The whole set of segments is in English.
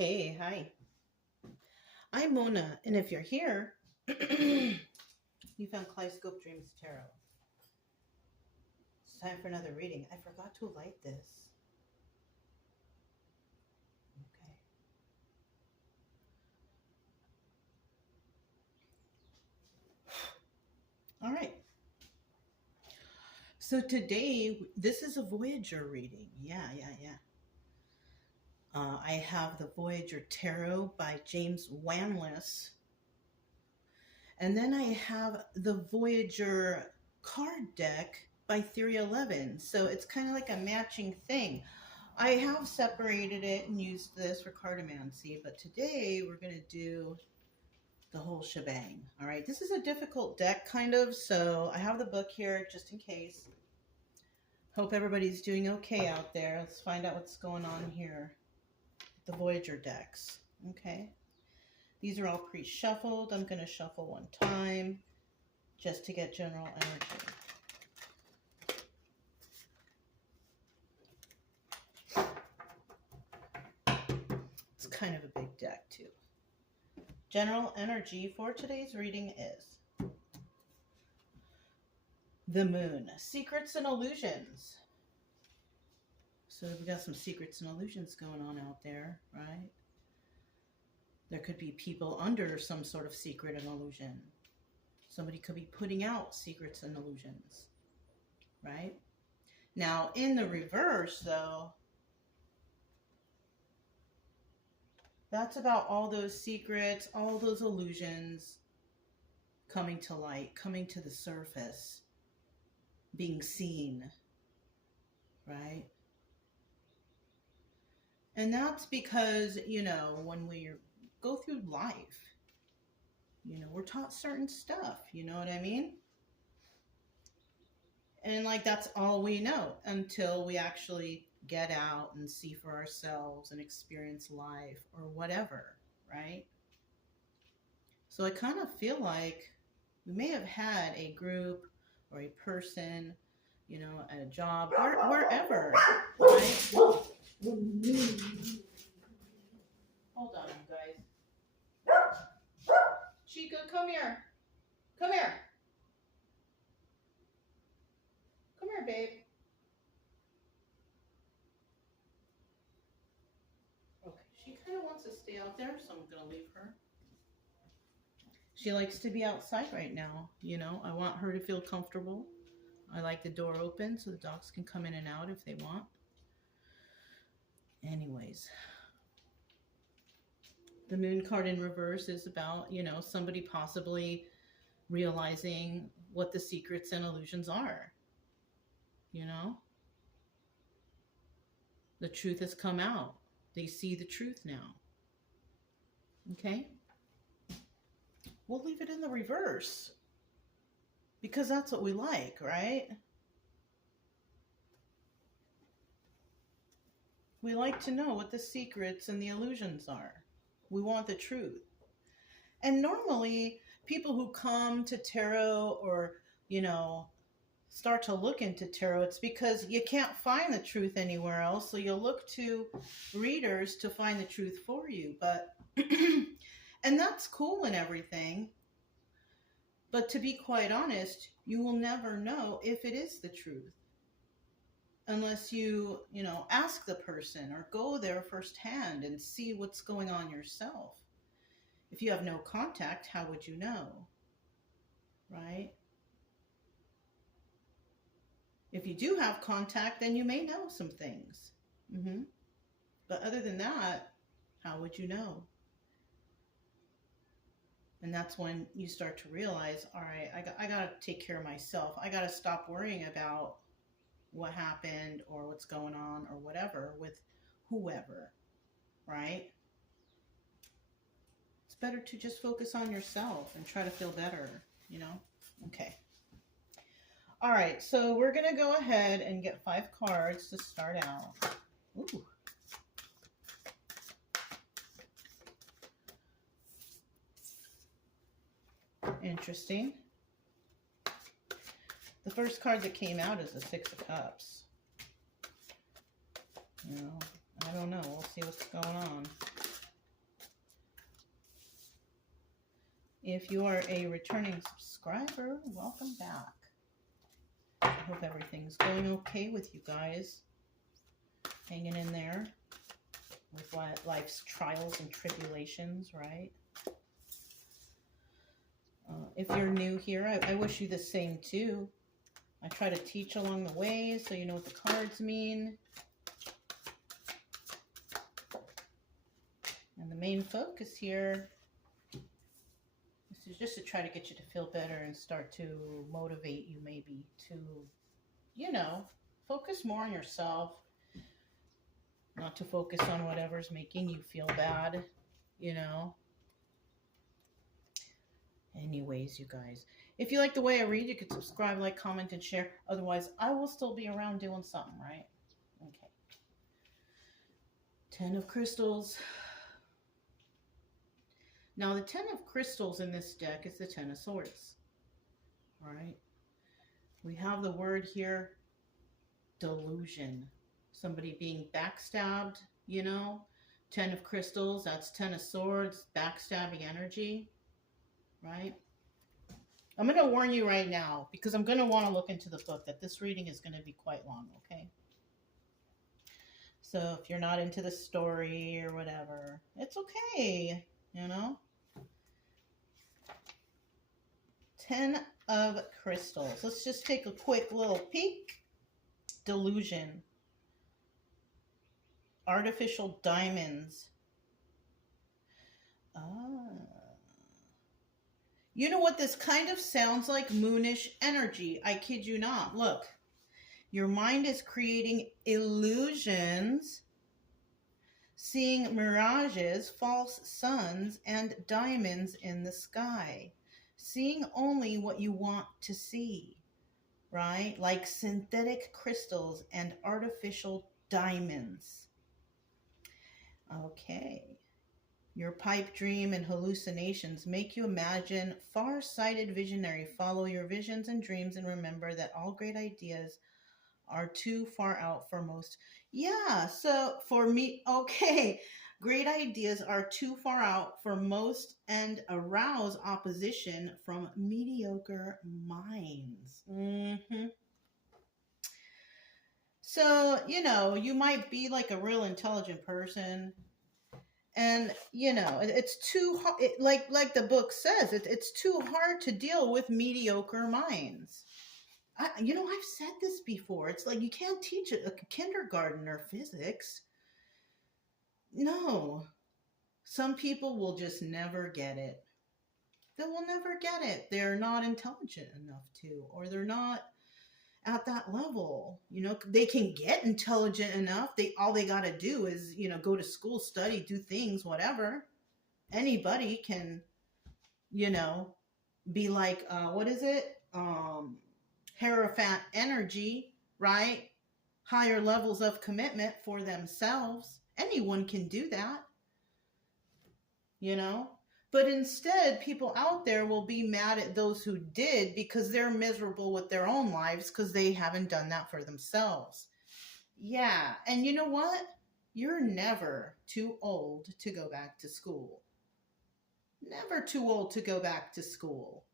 Hey, hi. I'm Mona, and if you're here, you found Kaleidoscope Dreams Tarot. It's time for another reading. I forgot to light this. Okay. All right. So today, this is a Voyager reading. Yeah. I have the Voyager Tarot by James Wanless. And then I have the Voyager card deck by Theory 11. So it's kind of like a matching thing. I have separated it and used this for cartomancy, but today we're going to do the whole shebang. All right, this is a difficult deck, kind of, so I have the book here just in case. Hope everybody's doing okay out there. Let's find out what's going on here. The Voyager decks, okay? These are all pre-shuffled. I'm going to shuffle one time just to get general energy. It's kind of a big deck too. General energy for today's reading is the Moon, secrets and illusions. So we've got some secrets and illusions going on out there, right? There could be people under some sort of secret and illusion. Somebody could be putting out secrets and illusions, right? Now, in the reverse, though, that's about all those secrets, all those illusions coming to light, coming to the surface, being seen, right? And that's because, when we go through life, we're taught certain stuff, you know what I mean? And that's all we know until we actually get out and see for ourselves and experience life or whatever, right? So I kind of feel like we may have had a group or a person, at a job, wherever, right? Hold on, you guys. Chica, come here. Come here. Come here, babe. Okay, she kind of wants to stay out there, so I'm going to leave her. She likes to be outside right now, I want her to feel comfortable. I like the door open so the dogs can come in and out if they want. Anyways, the Moon card in reverse is about, somebody possibly realizing what the secrets and illusions are. The truth has come out. They see the truth now. Okay? We'll leave it in the reverse because that's what we like, right? We like to know what the secrets and the illusions are. We want the truth. And normally, people who come to tarot or, start to look into tarot, it's because you can't find the truth anywhere else. So you'll look to readers to find the truth for you. But, and that's cool and everything. But to be quite honest, you will never know if it is the truth. Unless you, ask the person or go there firsthand and see what's going on yourself. If you have no contact, how would you know? Right? If you do have contact, then you may know some things. But other than that, how would you know? And that's when you start to realize, all right, I got to take care of myself. I got to stop worrying about what happened or what's going on or whatever with whoever, right? It's better to just focus on yourself and try to feel better, Okay. All right, so we're going to go ahead and get 5 cards to start out. Ooh. Interesting. The first card that came out is the 6 of Cups. I don't know. We'll see what's going on. if you are a returning subscriber, welcome back. I hope everything's going okay with you guys. Hanging in there with life's trials and tribulations, right? If you're new here, I wish you the same too. I try to teach along the way so you know what the cards mean. And the main focus here is just to try to get you to feel better and start to motivate you maybe to, you know, focus more on yourself, not to focus on whatever's making you feel bad, you know. Anyways, you guys, if you like the way I read, you could subscribe, like, comment, and share. Otherwise, I will still be around doing something, right? Okay. 10 of Crystals. Now, the 10 of Crystals in this deck is the 10 of Swords. All right. We have the word here, delusion. Somebody being backstabbed, you know. 10 of Crystals, that's 10 of Swords, backstabbing energy, right? I'm going to warn you right now, because I'm going to want to look into the book, that this reading is going to be quite long, okay? So if you're not into the story or whatever, it's okay, you know? 10 of Crystals. Let's just take a quick little peek. Delusion. Artificial diamonds. You know what this kind of sounds like? Moonish energy. I kid you not. Look. Your mind is creating illusions, seeing mirages, false suns, and diamonds in the sky. Seeing only what you want to see, right? Like synthetic crystals and artificial diamonds. Okay. Your pipe dream and hallucinations make you imagine far-sighted visionary. Follow your visions and dreams and remember that all great ideas are too far out for most. Yeah, so for me, okay. Great ideas are too far out for most and arouse opposition from mediocre minds. So, you know, you might be like a real intelligent person. And, you know, it's too hard, like the book says, it's too hard to deal with mediocre minds. You know, I've said this before. It's like you can't teach a kindergartner physics. No. Some people will just never get it. They will never get it. They're not intelligent enough to, or they're not at that level. You know, they can get intelligent enough. All they got to do is, you know, go to school, study, do things, whatever. Anybody can, you know, be like, what is it? Hierophant energy, right? Higher levels of commitment for themselves. Anyone can do that, you know? But instead, people out there will be mad at those who did because they're miserable with their own lives because they haven't done that for themselves. Yeah, and you know what? You're never too old to go back to school. Never too old to go back to school.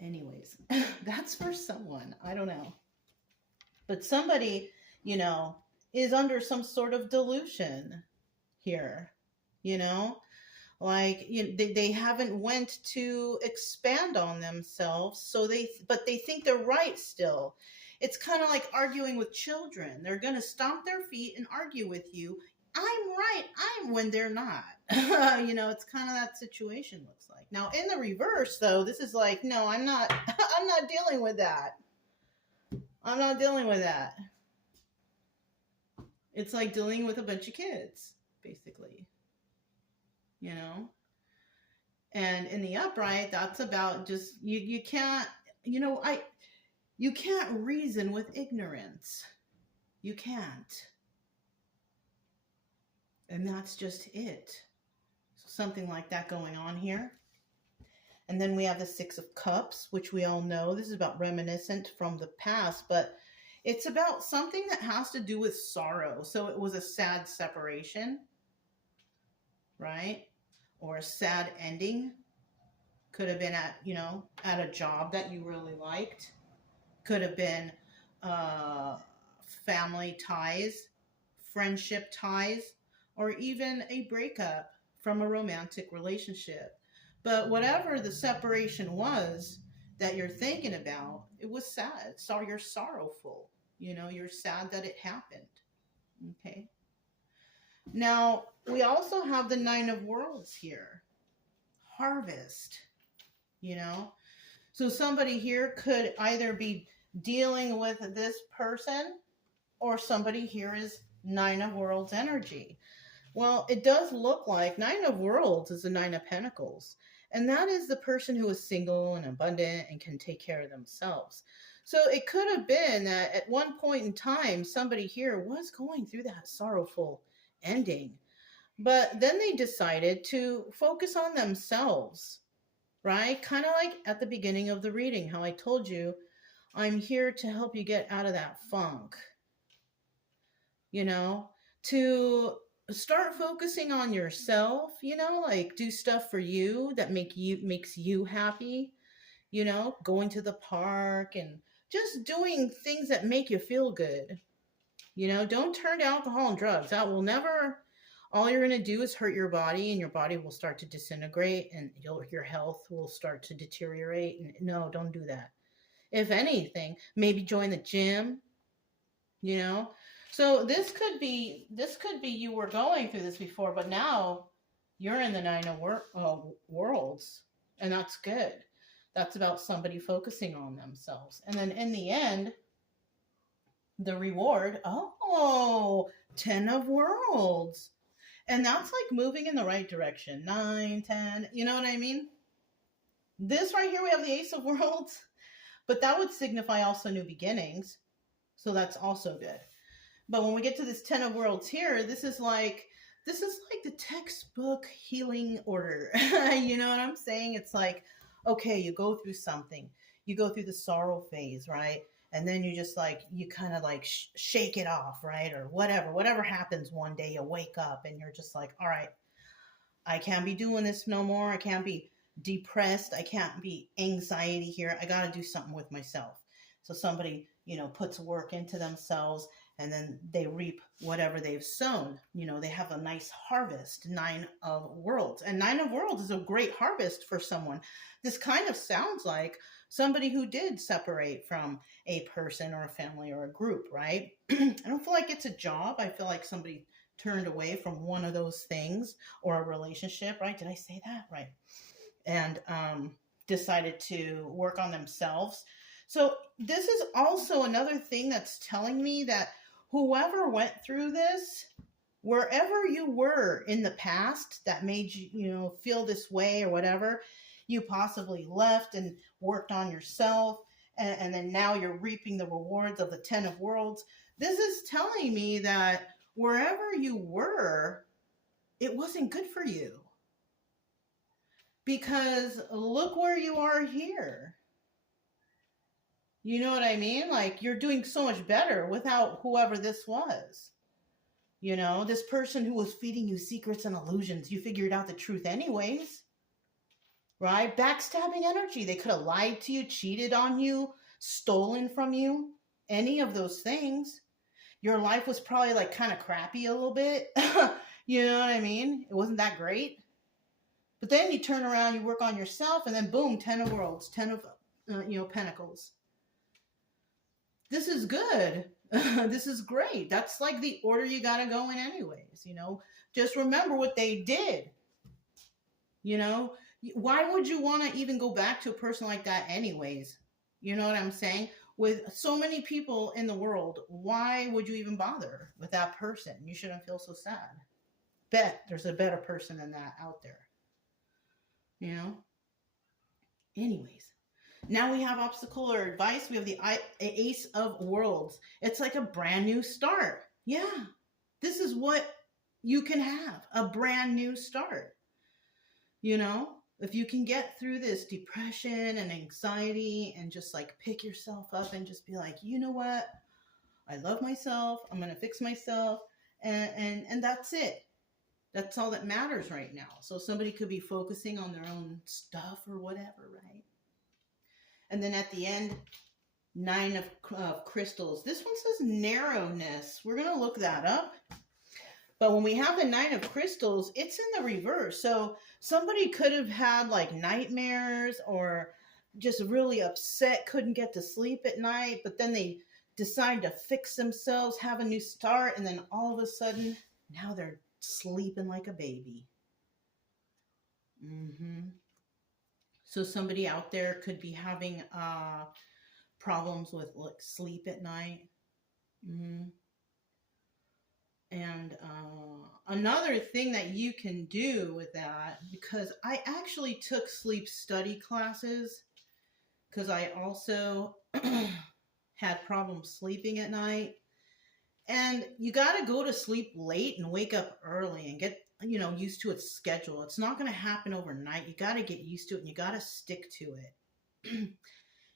Anyways, that's for someone. I don't know. But somebody, you know, is under some sort of delusion here. You know, like they haven't went to expand on themselves, so but they think they're right still. It's kind of like arguing with children. They're going to stomp their feet and argue with you. I'm right. when they're not. You know, it's kind of that situation looks like. Now in the reverse though, this is like, no, I'm not I'm not dealing with that. I'm not dealing with that. It's like dealing with a bunch of kids, basically. You know? And in the upright, that's about just, you can't, you know, you can't reason with ignorance. You can't. And that's just it. So something like that going on here. And then we have the Six of Cups, which we all know. This is about reminiscent from the past, but it's about something that has to do with sorrow. So it was a sad separation, right? or a sad ending. Could have been at, at a job that you really liked. Could have been uh, family ties, friendship ties, or even a breakup from a romantic relationship. But whatever the separation was that you're thinking about, it was sad. So you're sorrowful. You're sad that it happened. Okay. Now, we also have the Nine of Worlds here. Harvest, you know? So somebody here could either be dealing with this person, or somebody here is Nine of Worlds energy. Well, it does look like Nine of Worlds is the Nine of Pentacles. And that is the person who is single and abundant and can take care of themselves. So it could have been that at one point in time, somebody here was going through that sorrowful ending. But then they decided to focus on themselves, right? Kind of like at the beginning of the reading, how I told you, I'm here to help you get out of that funk, to start focusing on yourself, like do stuff for you that makes you happy, going to the park and just doing things that make you feel good. Don't turn to alcohol and drugs. That will never, all you're going to do is hurt your body, and your body will start to disintegrate, and your health will start to deteriorate. And no, don't do that. If anything, maybe join the gym, So this could be you were going through this before, but now you're in the Nine of Worlds, and that's good. That's about somebody focusing on themselves. And then in the end, the reward, 10 of Worlds. And that's like moving in the right direction. 9, 10, you know what I mean? This right here, we have the Ace of Worlds, but that would signify also new beginnings. So that's also good. But when we get to this 10 of Worlds here, this is like the textbook healing order. You know what I'm saying? It's like, okay, you go through something. You go through the sorrow phase, right? And then you just like, you kind of like shake it off, right? Or whatever happens one day, you wake up and you're just like, all right, I can't be doing this no more. I can't be depressed. I can't be anxiety here. I got to do something with myself. So somebody, puts work into themselves, and then they reap whatever they've sown. They have a nice harvest. 9 of Worlds. And 9 of Worlds is a great harvest for someone. This kind of sounds like somebody who did separate from a person or a family or a group, right? I don't feel like it's a job. I feel like somebody turned away from one of those things, or a relationship, right? Did I say that? Right. And decided to work on themselves. So this is also another thing that's telling me that whoever went through this, wherever you were in the past that made you, feel this way or whatever, you possibly left and worked on yourself, and then now you're reaping the rewards of the 10 of Worlds. This is telling me that wherever you were, it wasn't good for you. Because look where you are here. You know what I mean? Like, you're doing so much better without whoever this was. This person who was feeding you secrets and illusions. You figured out the truth anyways. Right? Backstabbing energy. They could have lied to you, cheated on you, stolen from you. Any of those things. Your life was probably like kind of crappy a little bit. You know what I mean? It wasn't that great. But then you turn around, you work on yourself, and then boom, 10 of Worlds, 10 of Pentacles. This is good. This is great. That's like the order you got to go in anyways, Just remember what they did. Why would you want to even go back to a person like that anyways? You know what I'm saying? With so many people in the world, why would you even bother with that person? You shouldn't feel so sad. Bet there's a better person than that out there. Anyways. Now we have obstacle or advice. We have the Ace of Worlds. It's like a brand new start. Yeah. This is what you can have. A brand new start. If you can get through this depression and anxiety and just like pick yourself up and just be like, you know what? I love myself. I'm going to fix myself. And that's it. That's all that matters right now. So somebody could be focusing on their own stuff or whatever, right? And then at the end, nine of crystals. This one says narrowness. We're going to look that up. But when we have the nine of crystals, it's in the reverse. So somebody could have had like nightmares or just really upset, couldn't get to sleep at night, but then they decide to fix themselves, have a new start, and then all of a sudden, now they're sleeping like a baby. So somebody out there could be having problems with like sleep at night. And another thing that you can do with that, because I actually took sleep study classes, because I also had problems sleeping at night. And you got to go to sleep late and wake up early and get, used to its schedule. It's not going to happen overnight. You got to get used to it and you got to stick to it.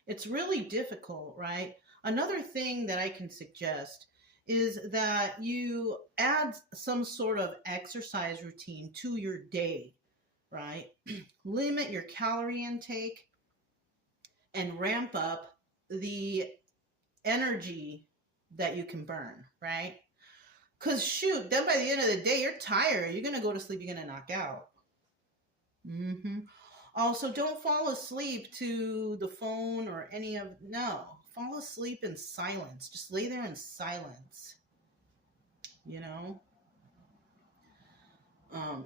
It's really difficult, right? Another thing that I can suggest is that you add some sort of exercise routine to your day, right? Limit your calorie intake and ramp up the energy that you can burn, right? Because shoot, then by the end of the day, you're tired. You're going to go to sleep. You're going to knock out. Also, don't fall asleep to the phone or no. Fall asleep in silence. Just lay there in silence.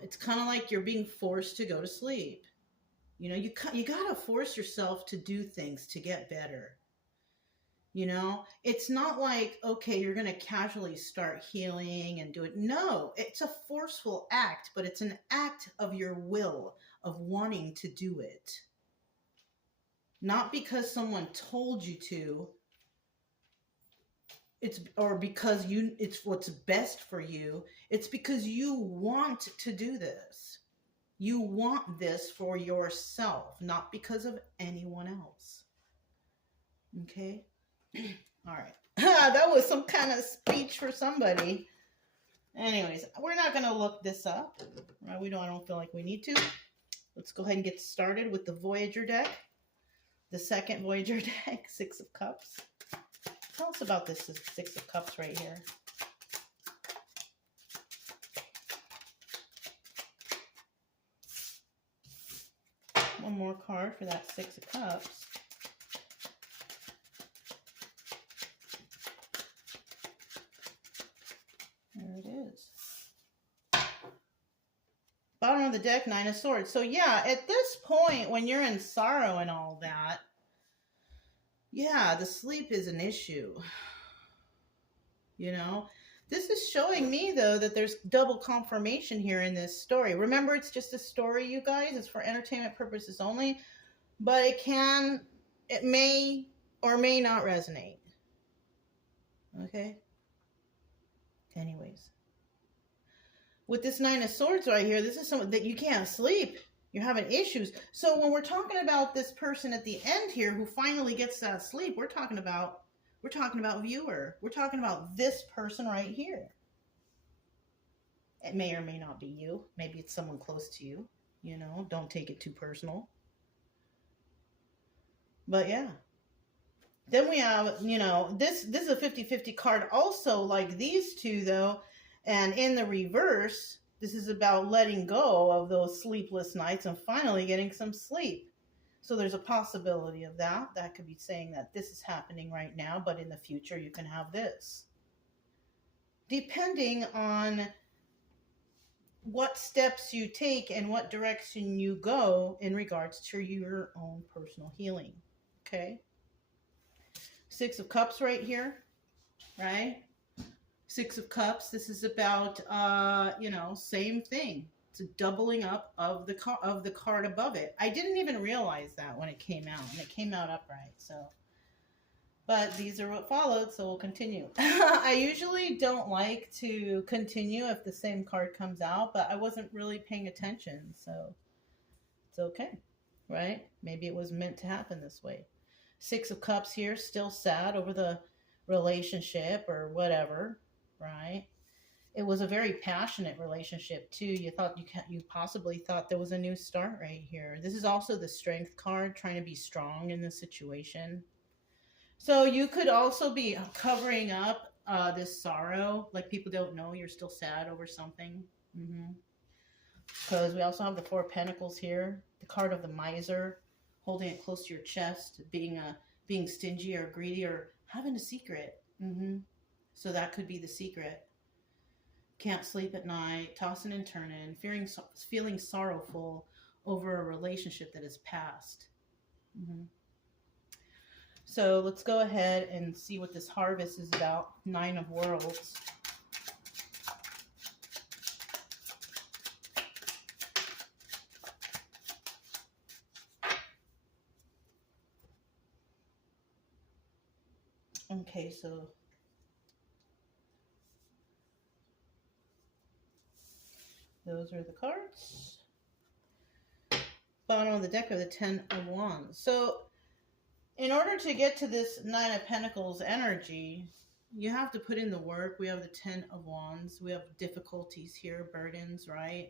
It's kind of like you're being forced to go to sleep. You got to force yourself to do things to get better. It's not like, okay, you're going to casually start healing and do it. No, it's a forceful act, but it's an act of your will, of wanting to do it. Not because someone told you to, or because it's what's best for you. It's because you want to do this. You want this for yourself, not because of anyone else. Okay? All right. That was some kind of speech for somebody. Anyways, we're not going to look this up. Right? I don't feel like we need to. Let's go ahead and get started with the Voyager deck. The second Voyager deck, Six of Cups. Tell us about this Six of Cups right here. One more card for that Six of Cups. There it is. Bottom of the deck, Nine of Swords. So yeah, at this point, when you're in sorrow and all that, yeah, the sleep is an issue. This is showing me, though, that there's double confirmation here in this story. Remember, it's just a story, you guys. It's for entertainment purposes only. But it may or may not resonate. Okay? Anyways. With this Nine of Swords right here, this is something that you can't sleep. You're having issues. So when we're talking about this person at the end here who finally gets that sleep, we're talking about viewer. We're talking about this person right here. It may or may not be you. Maybe it's someone close to you. Don't take it too personal. But yeah. Then we have, this is a 50-50 card also, like these two, though. And in the reverse, this is about letting go of those sleepless nights and finally getting some sleep. So there's a possibility of that. That could be saying that this is happening right now, but in the future you can have this. Depending on what steps you take and what direction you go in regards to your own personal healing. Okay? Six of Cups right here, right? Six of Cups, this is about, same thing. It's a doubling up of the card above it. I didn't even realize that when it came out, and it came out upright. So, but these are what followed, so we'll continue. I usually don't like to continue if the same card comes out, but I wasn't really paying attention, so it's okay, right? Maybe it was meant to happen this way. Six of Cups here, still sad over the relationship or whatever, right? It was a very passionate relationship too. You possibly thought there was a new start right here. This is also the strength card, trying to be strong in this situation. So you could also be covering up this sorrow, like people don't know you're still sad over something. Because we also have the Four of Pentacles here, the card of the miser, holding it close to your chest, being stingy or greedy or having a secret. So that could be the secret. Can't sleep at night, tossing and turning, feeling sorrowful over a relationship that has passed. So let's go ahead and see what this harvest is about. Nine of Worlds. Okay, so those are the cards. Bottom of the deck are the Ten of Wands. So in order to get to this Nine of Pentacles energy, you have to put in the work. We have the Ten of Wands. We have difficulties here, burdens, right?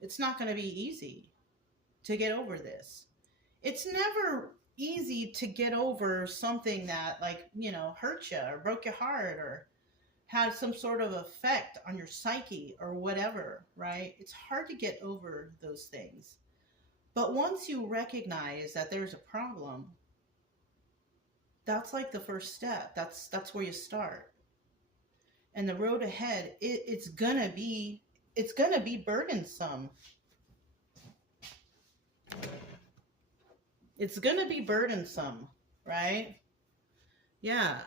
It's not going to be easy to get over this. It's never easy to get over something that, like, you know, hurt you or broke your heart or had some sort of effect on your psyche or whatever, right? It's hard to get over those things. But once you recognize that there's a problem, that's like the first step. That's where you start. And the road ahead, it's gonna be burdensome. It's gonna be burdensome, right? Yeah.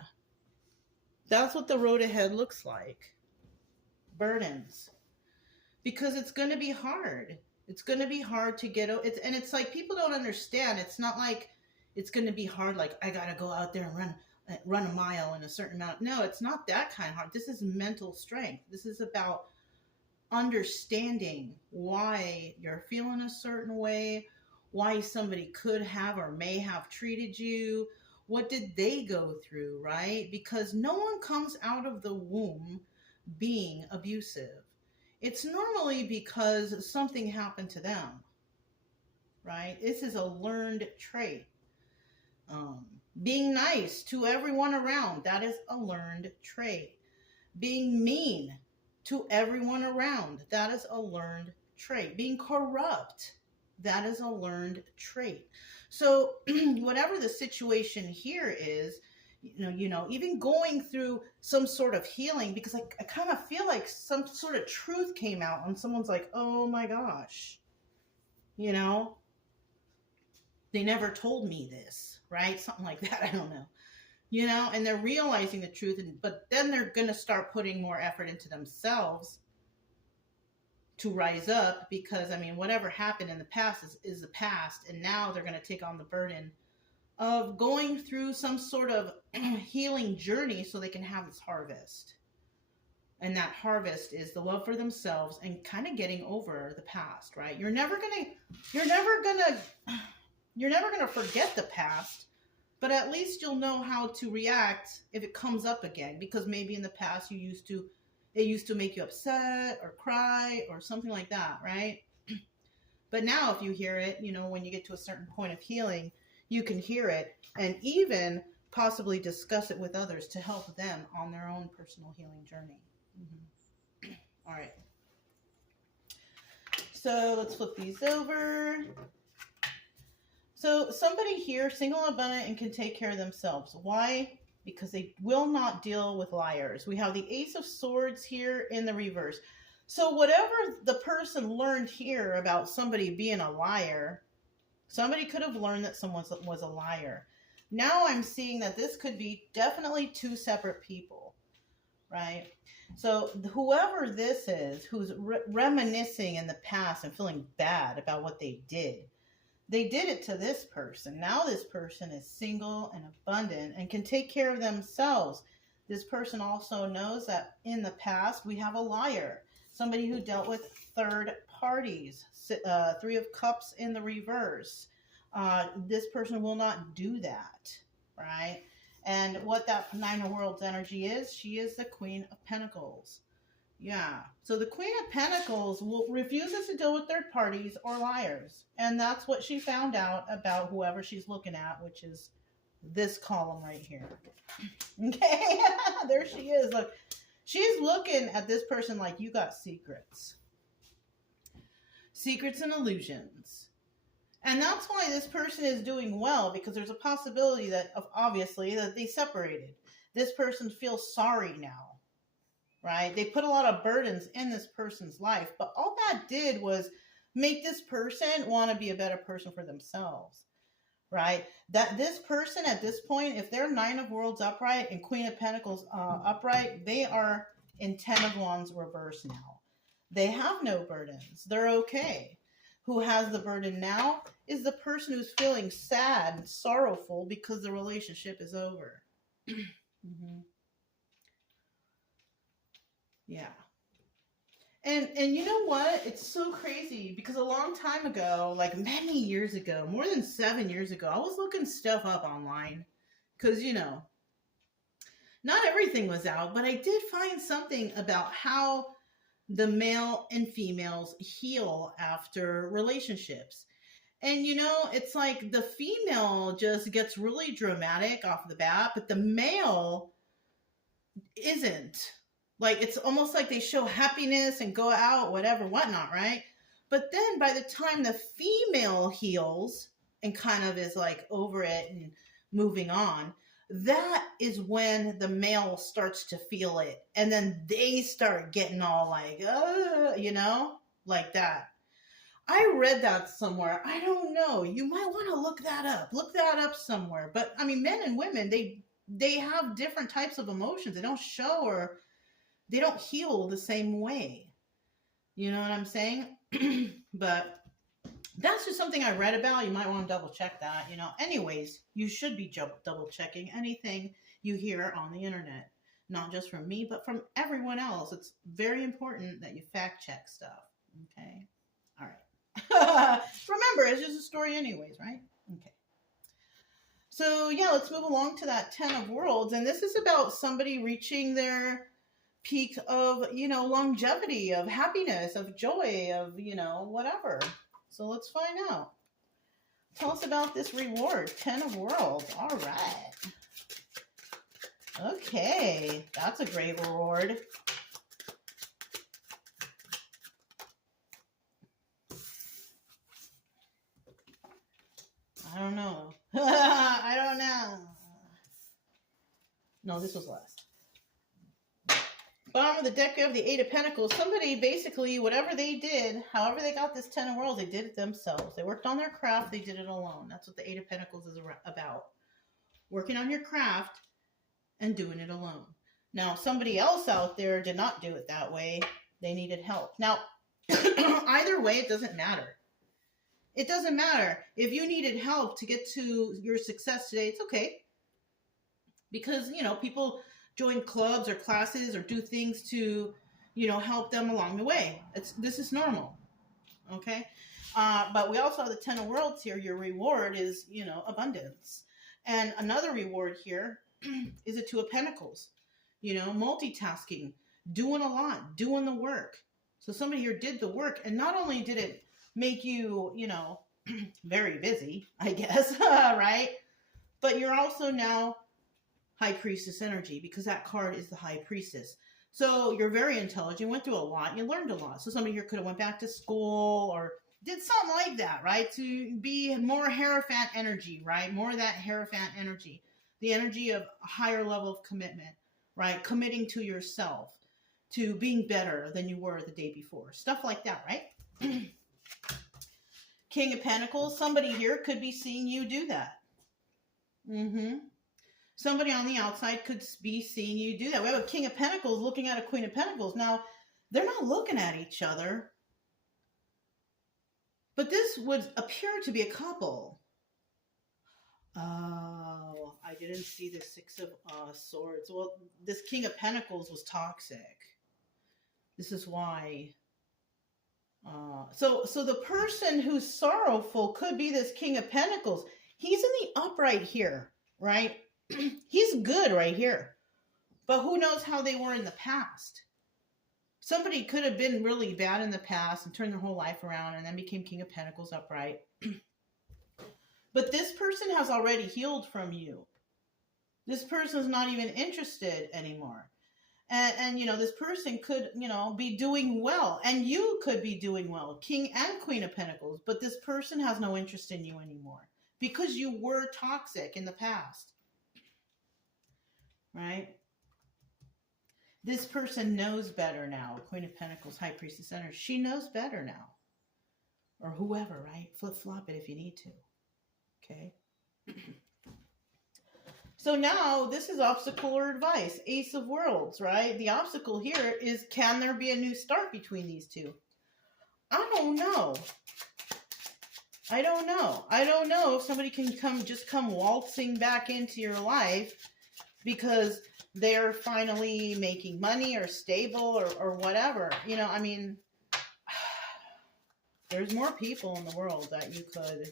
That's what the road ahead looks like. Burdens. Because it's gonna be hard. It's gonna be hard to get over. And it's like people don't understand. It's not like it's going to be hard, like I got to go out there and run a mile in a certain amount. No, it's not that kind of hard. This is mental strength. This is about understanding why you're feeling a certain way, why somebody could have or may have treated you. What did they go through, right? Because no one comes out of the womb being abusive. It's normally because something happened to them, right? This is a learned trait. Being nice to everyone around, that is a learned trait. Being mean to everyone around, that is a learned trait. Being corrupt, that is a learned trait. So whatever the situation here is, you know, even going through some sort of healing, because I kind of feel like some sort of truth came out and someone's like, oh my gosh, you know, they never told me this, right? Something like that. I don't know. You know, and they're realizing the truth, but then they're going to start putting more effort into themselves to rise up because, I mean, whatever happened in the past is the past. And now they're going to take on the burden of going through some sort of healing journey so they can have this harvest. And that harvest is the love for themselves and kind of getting over the past, right? You're never going to forget the past, but at least you'll know how to react if it comes up again, because maybe in the past it used to make you upset or cry or something like that, right? But now if you hear it, you know, when you get to a certain point of healing, you can hear it and even possibly discuss it with others to help them on their own personal healing journey. All right. So let's flip these over. So somebody here, single, abundant, and can take care of themselves. Why? Because they will not deal with liars. We have the Ace of Swords here in the reverse. So whatever the person learned here about somebody being a liar, somebody could have learned that someone was a liar. Now I'm seeing that this could be definitely two separate people, right? So whoever this is, who's reminiscing in the past and feeling bad about what they did it to this person. Now this person is single and abundant and can take care of themselves. This person also knows that in the past we have a liar, somebody who dealt with third parties, Three of Cups in the reverse. This person will not do that, right? And what that Nine of Worlds energy is, she is the Queen of Pentacles. Yeah. So the Queen of Pentacles refuses to deal with third parties or liars. And that's what she found out about whoever she's looking at, which is this column right here. Okay. There she is. Look, she's looking at this person like, you got secrets. Secrets and illusions. And that's why this person is doing well, because there's a possibility that, obviously, that they separated. This person feels sorry now. Right? They put a lot of burdens in this person's life, but all that did was make this person want to be a better person for themselves. Right? That this person at this point, if they're Nine of Worlds upright and Queen of Pentacles upright, they are in Ten of Wands reverse now. They have no burdens. They're okay. Who has the burden now is the person who's feeling sad and sorrowful because the relationship is over. Mm-hmm. Yeah. And you know what? It's so crazy because a long time ago, like many years ago, more than 7 years ago, I was looking stuff up online because, you know, not everything was out, but I did find something about how the male and females heal after relationships. And, you know, it's like the female just gets really dramatic off the bat, but the male isn't. Like, it's almost like they show happiness and go out, whatever, whatnot, right? But then by the time the female heals and kind of is like over it and moving on, that is when the male starts to feel it. And then they start getting all like, you know, like that. I read that somewhere. I don't know. You might want to look that up. Look that up somewhere. But I mean, men and women, they have different types of emotions. They don't show or they don't heal the same way. You know what I'm saying? But that's just something I read about. You might want to double check that, you know. Anyways, you should be double checking anything you hear on the internet. Not just from me, but from everyone else. It's very important that you fact check stuff. Okay? All right. Remember, it's just a story anyways, right? Okay. So, yeah, let's move along to that Ten of Worlds. And this is about somebody reaching their peak of, you know, longevity, of happiness, of joy, of, you know, whatever. So let's find out. Tell us about this reward. 10 of Worlds. All right. Okay. That's a great reward. I don't know. I don't know. No, this was last. Bottom of the deck of the Eight of Pentacles. Somebody basically, whatever they did, however they got this 10 of Worlds, they did it themselves. They worked on their craft. They did it alone. That's what the Eight of Pentacles is about. Working on your craft and doing it alone. Now, somebody else out there did not do it that way. They needed help. Now, either way, it doesn't matter. It doesn't matter. If you needed help to get to your success today, it's okay. Because, you know, people join clubs or classes or do things to, you know, help them along the way. This is normal. Okay. But we also have the 10 of Worlds here. Your reward is, you know, abundance. And another reward here is a Two of Pentacles, you know, multitasking, doing a lot, doing the work. So somebody here did the work, and not only did it make you, you know, very busy, I guess, right? But you're also now High Priestess energy, because that card is the High Priestess. So you're very intelligent, went through a lot, you learned a lot. So somebody here could have went back to school or did something like that, right? To be more Hierophant energy, right? More of that Hierophant energy. The energy of a higher level of commitment, right? Committing to yourself, to being better than you were the day before. Stuff like that, right? King of Pentacles, somebody here could be seeing you do that. Somebody on the outside could be seeing you do that. We have a King of Pentacles looking at a Queen of Pentacles. Now, they're not looking at each other, but this would appear to be a couple. Oh, I didn't see the Six of Swords. Well, this King of Pentacles was toxic. This is why. So the person who's sorrowful could be this King of Pentacles. He's in the upright here, right? He's good right here. But who knows how they were in the past. Somebody could have been really bad in the past and turned their whole life around and then became King of Pentacles upright. But this person has already healed from you. This person is not even interested anymore. And this person could, be doing well. And you could be doing well, King and Queen of Pentacles. But this person has no interest in you anymore because you were toxic in the past. Right? This person knows better now. Queen of Pentacles, High Priestess energy. She knows better now. Or whoever, right? Flip-flop it if you need to. Okay? So now, this is obstacle or advice. Ace of Worlds, right? The obstacle here is, can there be a new start between these two? I don't know. I don't know. I don't know if somebody can come waltzing back into your life because they're finally making money or stable or whatever. There's more people in the world that you could,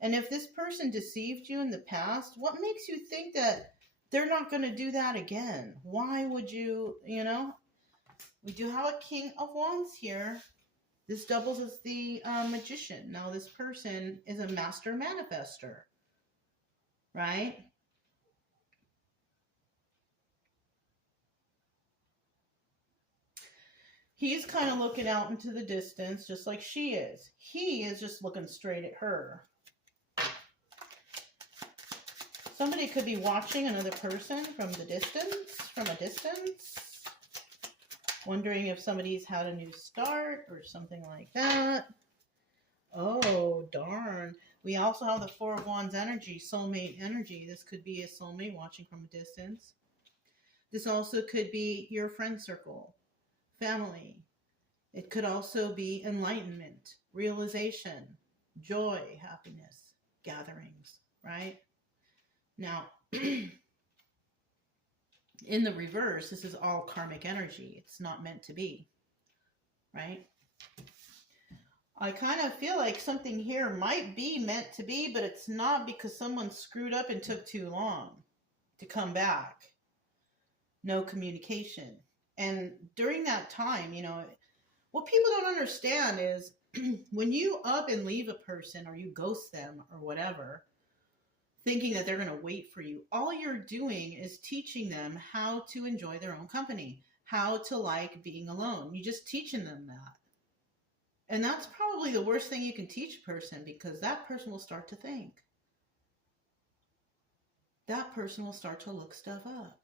And if this person deceived you in the past, what makes you think that they're not going to do that again? Why would you, We do have a King of Wands here. This doubles as the Magician. Now, this person is a master manifester, right? He's kind of looking out into the distance, just like she is. He is just looking straight at her. Somebody could be watching another person from a distance, wondering if somebody's had a new start or something like that. Oh, darn. We also have the Four of Wands energy, soulmate energy. This could be a soulmate watching from a distance. This also could be your friend circle. Family. It could also be enlightenment, realization, joy, happiness, gatherings, right? Now, in the reverse, this is all karmic energy. It's not meant to be, right? I kind of feel like something here might be meant to be, but it's not because someone screwed up and took too long to come back. No communication. And during that time, what people don't understand is when you up and leave a person or you ghost them or whatever, thinking that they're going to wait for you, all you're doing is teaching them how to enjoy their own company, how to like being alone. You're just teaching them that. And that's probably the worst thing you can teach a person because that person will start to think. That person will start to look stuff up.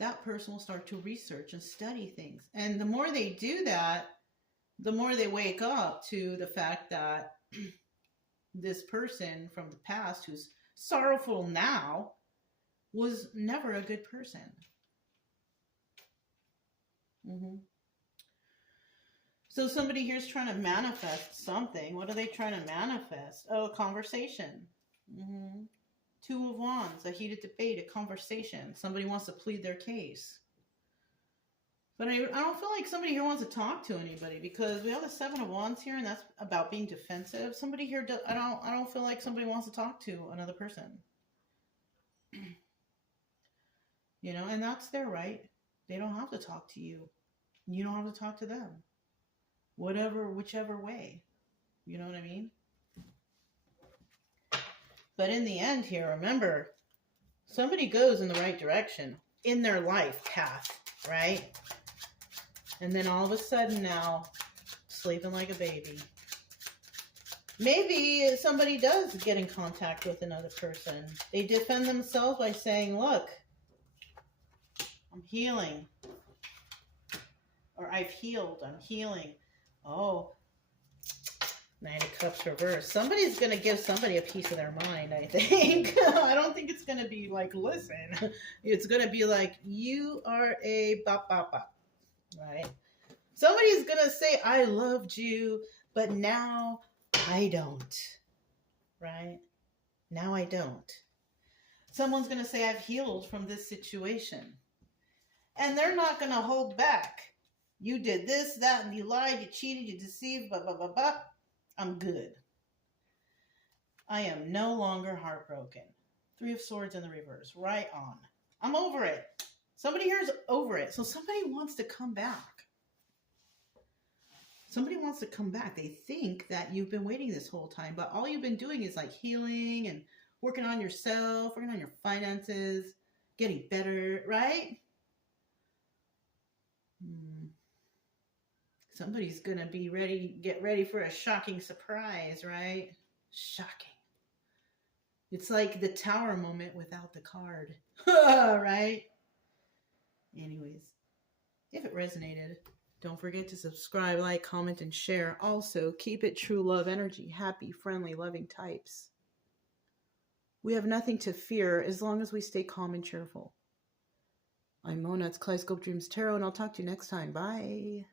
That person will start to research and study things. And the more they do that, the more they wake up to the fact that this person from the past who's sorrowful now was never a good person. So somebody here is trying to manifest something. What are they trying to manifest? Oh, a conversation. Two of Wands, a heated debate, a conversation. Somebody wants to plead their case. But I don't feel like somebody here wants to talk to anybody because we have the Seven of Wands here, and that's about being defensive. Somebody here, I don't feel like somebody wants to talk to another person. And that's their right. They don't have to talk to you. You don't have to talk to them. Whichever way. You know what I mean? But in the end here, remember, somebody goes in the right direction in their life path, right? And then all of a sudden now, sleeping like a baby. Maybe somebody does get in contact with another person. They defend themselves by saying, look, I'm healing. Or I've healed, I'm healing. Oh, Nine of Cups reversed. Somebody's going to give somebody a piece of their mind, I think. I don't think it's going to be like, listen. It's going to be like, you are a bop, bop, bop. Right? Somebody's going to say, I loved you, but now I don't. Right? Now I don't. Someone's going to say, I've healed from this situation. And they're not going to hold back. You did this, that, and you lied, you cheated, you deceived, blah, blah, blah, blah. I'm good. I am no longer heartbroken. Three of Swords in the reverse. Right on. I'm over it. Somebody here is over it. So somebody wants to come back. Somebody wants to come back. They think that you've been waiting this whole time, but all you've been doing is like healing and working on yourself, working on your finances, getting better, right? Somebody's going to be ready, get ready for a shocking surprise, right? Shocking. It's like the Tower moment without the card, right? Anyways, if it resonated, don't forget to subscribe, like, comment, and share. Also, keep it true love energy, happy, friendly, loving types. We have nothing to fear as long as we stay calm and cheerful. I'm Mona, it's Kaleidoscope Dreams Tarot, and I'll talk to you next time. Bye.